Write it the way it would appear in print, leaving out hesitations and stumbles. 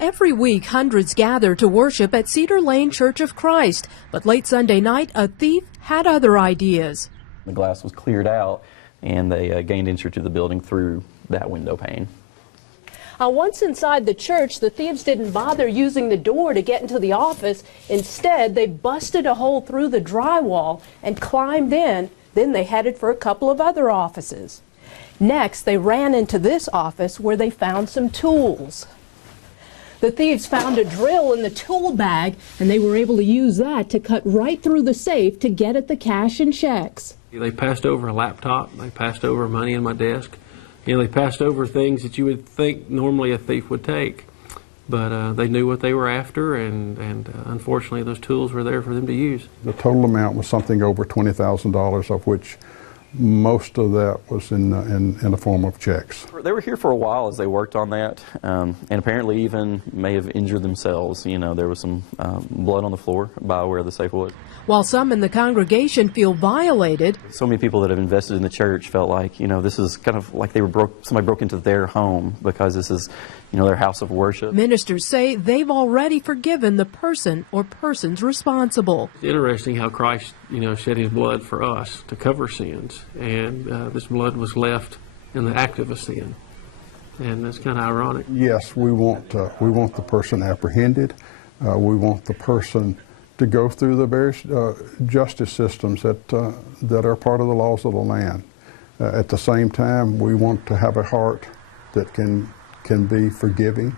Every week, hundreds gather to worship at Cedar Lake Church of Christ. But late Sunday night, a thief had other ideas. The glass was cleared out, and they gained entry to the building through that window pane. Once inside the church, the thieves didn't bother using the door to get into the office. Instead, they busted a hole through the drywall and climbed in. Then they headed for a couple of other offices. Next, they ran into this office where they found some tools. The thieves found a drill in the tool bag, and they were able to use that to cut right through the safe to get at the cash and checks. They passed over a laptop, they passed over money in my desk, they passed over things that you would think normally a thief would take. But they knew what they were after, and unfortunately those tools were there for them to use. The total amount was something over $20,000, of which most of that was in the form of checks. They were here for a while as they worked on that, and apparently even may have injured themselves. There was some blood on the floor by where the safe was. While some in the congregation feel violated, so many people that have invested in the church felt like, this is kind of like somebody broke into their home, because this is, their house of worship. Ministers say they've already forgiven the person or persons responsible. It's interesting how Christ, shed his blood for us to cover sins, and this blood was left in the act of a sin, and that's kind of ironic. Yes, we want the person apprehended. We want the person to go through the various justice systems that are part of the laws of the land. At the same time, we want to have a heart that can be forgiving.